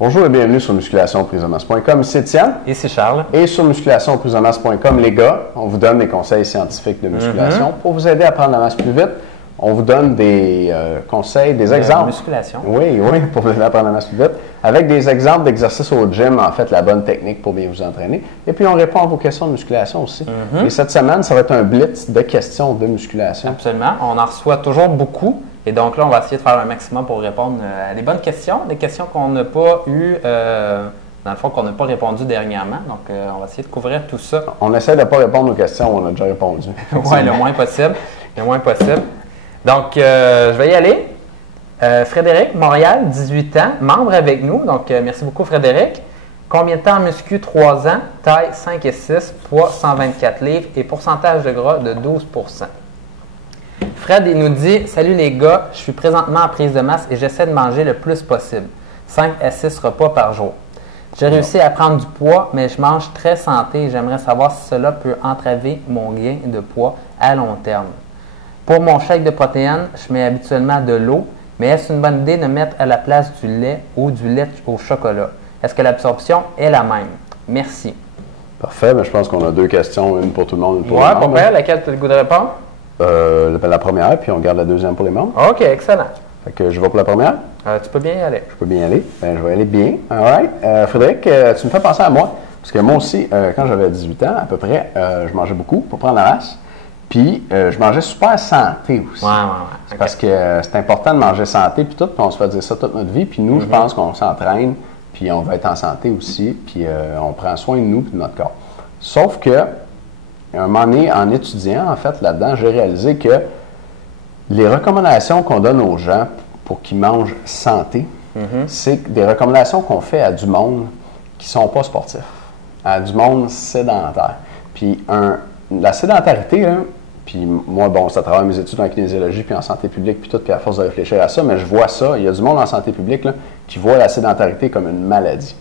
Bonjour et bienvenue sur musculationpriseamasse.com. Ici Étienne. Ici Charles. Et sur musculationpriseamasse.com, les gars, on vous donne des conseils scientifiques de musculation pour vous aider à prendre la masse plus vite. On vous donne des conseils, des exemples. Musculation. Oui, pour vous aider à prendre la masse plus vite. Avec des exemples d'exercices au gym, en fait, la bonne technique pour bien vous entraîner. Et puis, on répond à vos questions de musculation aussi. Et cette semaine, ça va être un blitz de questions de musculation. Absolument. On en reçoit toujours beaucoup. Et donc là, on va essayer de faire un maximum pour répondre à des bonnes questions, des questions qu'on n'a pas eues, dans le fond, qu'on n'a pas répondu dernièrement. Donc, on va essayer de couvrir tout ça. On essaie de ne pas répondre aux questions où on a déjà répondu. Oui, le moins possible. Le moins possible. Donc, je vais y aller. Frédéric, Montréal, 18 ans, membre avec nous. Donc, merci beaucoup, Frédéric. Combien de temps en muscu? 3 ans, taille 5 et 6, poids 124 livres et pourcentage de gras de 12 %. Fred, il nous dit « Salut les gars, je suis présentement en prise de masse et j'essaie de manger le plus possible. 5 à 6 repas par jour. J'ai réussi à prendre du poids, mais je mange très santé et j'aimerais savoir si cela peut entraver mon gain de poids à long terme. Pour mon shake de protéines, je mets habituellement de l'eau, mais est-ce une bonne idée de mettre à la place du lait ou du lait au chocolat? Est-ce que l'absorption est la même? Merci. » Parfait, mais je pense qu'on a 2 questions, une pour tout le monde, une pour le monde. Oui, parfait. Laquelle tu as le goût de répondre? La première, puis on garde la deuxième pour les membres. OK, excellent. Fait que je vais pour la première. Tu peux bien y aller. Je peux bien y aller. Ben, je vais y aller bien. All right. Frédéric, tu me fais penser à moi. Parce que moi aussi, quand j'avais 18 ans, à peu près, je mangeais beaucoup pour prendre la masse. Puis, je mangeais super santé aussi. Ouais. C'est parce que c'est important de manger santé, puis tout, puis on se fait dire ça toute notre vie. Puis nous, je pense qu'on s'entraîne, puis on va être en santé aussi, puis on prend soin de nous et de notre corps. Sauf que, à un moment donné, en étudiant, en fait, là-dedans, j'ai réalisé que les recommandations qu'on donne aux gens pour qu'ils mangent santé, c'est des recommandations qu'on fait à du monde qui ne sont pas sportifs, à du monde sédentaire. Puis la sédentarité, hein, puis moi, bon, c'est à travers mes études en kinésiologie, puis en santé publique, puis tout, puis à force de réfléchir à ça, mais je vois ça, il y a du monde en santé publique là, qui voit la sédentarité comme une maladie.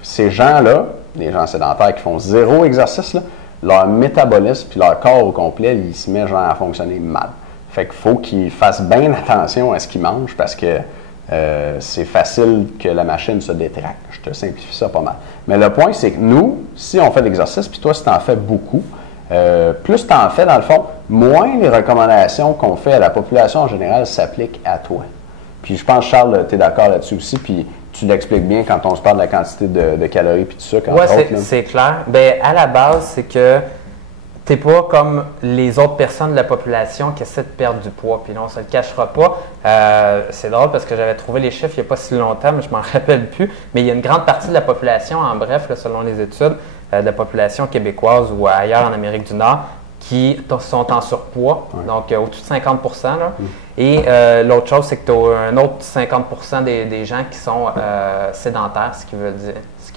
Ces gens-là, les gens sédentaires qui font 0 exercice, là, leur métabolisme puis leur corps au complet, il se met genre à fonctionner mal. Fait qu'il faut qu'ils fassent bien attention à ce qu'ils mangent parce que c'est facile que la machine se détraque. Je te simplifie ça pas mal. Mais le point, c'est que nous, si on fait de l'exercice, puis toi, si tu en fais beaucoup, plus tu en fais, dans le fond, moins les recommandations qu'on fait à la population en général s'appliquent à toi. Puis je pense, Charles, tu es d'accord là-dessus aussi, puis tu l'expliques bien quand on se parle de la quantité de calories puis tout ça. Oui, c'est clair. Bien, à la base, c'est que tu n'es pas comme les autres personnes de la population qui essaient de perdre du poids. Puis là, on ne se le cachera pas. C'est drôle parce que j'avais trouvé les chiffres il n'y a pas si longtemps, mais je ne m'en rappelle plus. Mais il y a une grande partie de la population, en bref, là, selon les études, de la population québécoise ou ailleurs en Amérique du Nord, qui sont en surpoids, donc au-dessus de 50 %. Là. Et l'autre chose, c'est que tu as un autre 50 % des gens qui sont sédentaires, ce qui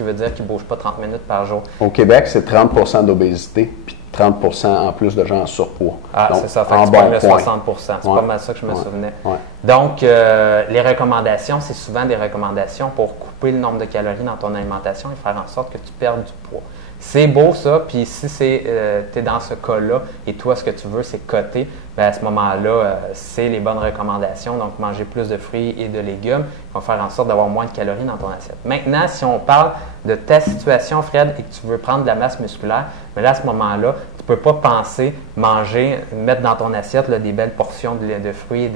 veut dire qu'ils ne bougent pas 30 minutes par jour. Au Québec, c'est 30 % d'obésité, puis 30 % en plus de gens en surpoids. Ah, c'est ça, fait que tu prends le 60 %. C'est pas mal ça que je me souvenais. Ouais. Donc, les recommandations, c'est souvent des recommandations pour couper le nombre de calories dans ton alimentation et faire en sorte que tu perdes du poids. C'est beau ça, puis si tu es dans ce cas-là et toi, ce que tu veux, c'est coter, bien à ce moment-là, c'est les bonnes recommandations. Donc, manger plus de fruits et de légumes vont faire en sorte d'avoir moins de calories dans ton assiette. Maintenant, si on parle de ta situation, Fred, et que tu veux prendre de la masse musculaire, mais là, à ce moment-là, tu ne peux pas penser mettre dans ton assiette là, des belles portions de fruits et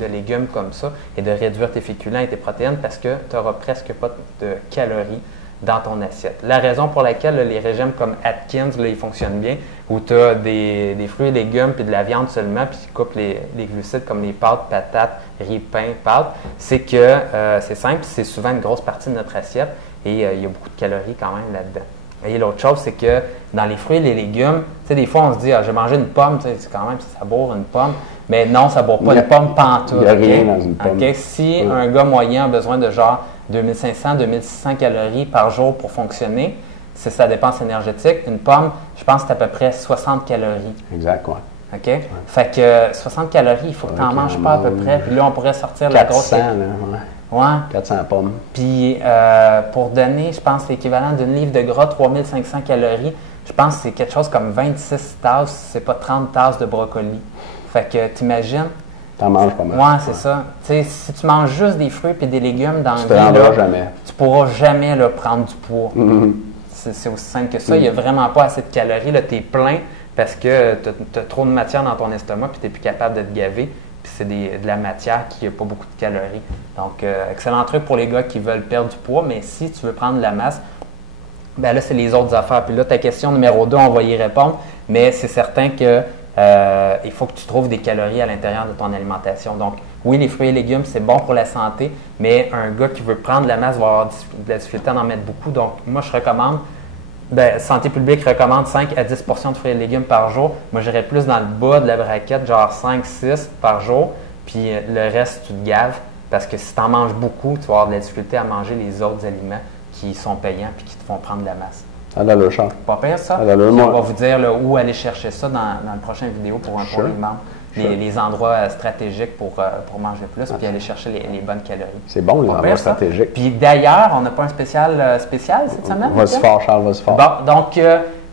de légumes comme ça et de réduire tes féculents et tes protéines parce que tu n'auras presque pas de calories dans ton assiette. La raison pour laquelle les régimes comme Atkins, là, ils fonctionnent bien, où tu as des fruits et légumes puis de la viande seulement, puis tu coupes les glucides comme les pâtes, patates, riz, pain, pâtes, c'est que c'est simple, c'est souvent une grosse partie de notre assiette et il y a beaucoup de calories quand même là-dedans. Et l'autre chose, c'est que dans les fruits et les légumes, tu sais, des fois, on se dit, j'ai mangé une pomme, c'est quand même, ça bourre une pomme. Mais non, ça ne bourre pas une pomme pantoute. Il n'y a rien dans une pomme. Si un gars moyen a besoin de genre 2500-2600 calories par jour pour fonctionner, c'est sa dépense énergétique. Une pomme, je pense que c'est à peu près 60 calories. Exact, oui. OK? Ouais. Fait que 60 calories, il faut que tu n'en manges pas à peu près. Puis là, on pourrait sortir la grosse... 400, là, 400 pommes. Puis pour donner, je pense, l'équivalent d'une livre de gras, 3500 calories, je pense que c'est quelque chose comme 26 tasses, c'est pas 30 tasses de brocoli. Fait que t'imagines, T'en manges pas mal. Ouais, c'est ça. Tu sais, si tu manges juste des fruits et des légumes dans Tu la te vie, rendras là, jamais. tu pourras jamais là, prendre du poids. Mhm. C'est aussi simple que ça. Il n'y a vraiment pas assez de calories. Tu es plein parce que tu as trop de matière dans ton estomac puis tu n'es plus capable de te gaver. Puis c'est de la matière qui n'a pas beaucoup de calories. Donc, excellent truc pour les gars qui veulent perdre du poids. Mais si tu veux prendre de la masse, ben là, c'est les autres affaires. Puis là, ta question numéro 2, on va y répondre. Mais c'est certain que il faut que tu trouves des calories à l'intérieur de ton alimentation. Donc, oui, les fruits et légumes, c'est bon pour la santé, mais un gars qui veut prendre de la masse va avoir de la difficulté à en mettre beaucoup. Donc, moi, je recommande, Santé publique recommande 5 à 10 portions de fruits et légumes par jour. Moi, j'irais plus dans le bas de la braquette, genre 5-6 par jour, puis le reste, tu te gaves, parce que si tu en manges beaucoup, tu vas avoir de la difficulté à manger les autres aliments qui sont payants puis qui te font prendre de la masse. À le champ. Pas pire ça? À l'allure, on moi. va vous dire là, où aller chercher ça dans la prochaine vidéo pour un Sure. les membres. Les endroits stratégiques pour manger plus puis aller chercher les bonnes calories. C'est bon, les Pas endroits pire, ça. stratégiques. Puis d'ailleurs, on n'a pas un spécial cette semaine? Vas-y fort, Charles, vas-y fort. Bon, donc,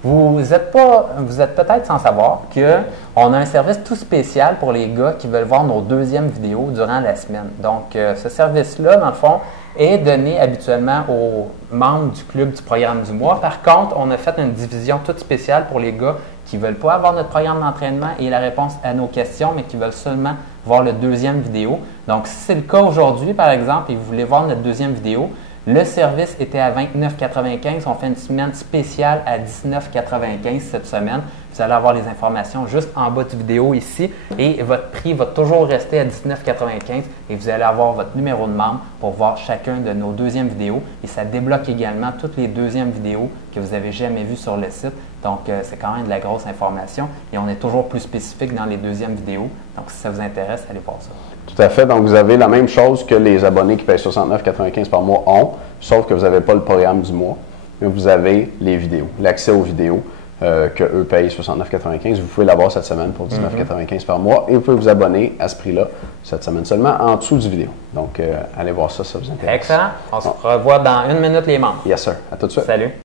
vous êtes peut-être sans savoir qu'on a un service tout spécial pour les gars qui veulent voir nos deuxièmes vidéos durant la semaine. Donc, ce service-là, dans le fond, est donné habituellement aux membres du club du programme du mois. Par contre, on a fait une division toute spéciale pour les gars qui ne veulent pas avoir notre programme d'entraînement et la réponse à nos questions, mais qui veulent seulement voir le deuxième vidéo. Donc, si c'est le cas aujourd'hui, par exemple, et vous voulez voir notre deuxième vidéo, le service était à 29,95. On fait une semaine spéciale à 19,95 cette semaine. Vous allez avoir les informations juste en bas de vidéo ici. Et votre prix va toujours rester à 19,95 et vous allez avoir votre numéro de membre pour voir chacun de nos deuxièmes vidéos. Et ça débloque également toutes les deuxièmes vidéos que vous n'avez jamais vues sur le site. Donc, c'est quand même de la grosse information. Et on est toujours plus spécifique dans les deuxièmes vidéos. Donc, si ça vous intéresse, allez voir ça. Tout à fait. Donc, vous avez la même chose que les abonnés qui payent 69,95 par mois ont, sauf que vous n'avez pas le programme du mois, mais vous avez les vidéos, l'accès aux vidéos qu'eux payent 69,95. Vous pouvez l'avoir cette semaine pour 19,95 par mois et vous pouvez vous abonner à ce prix-là cette semaine seulement en dessous du vidéo. Donc, allez voir ça, ça vous intéresse. Excellent. On se revoit dans une minute les membres. Yes, sir. À tout de suite. Salut.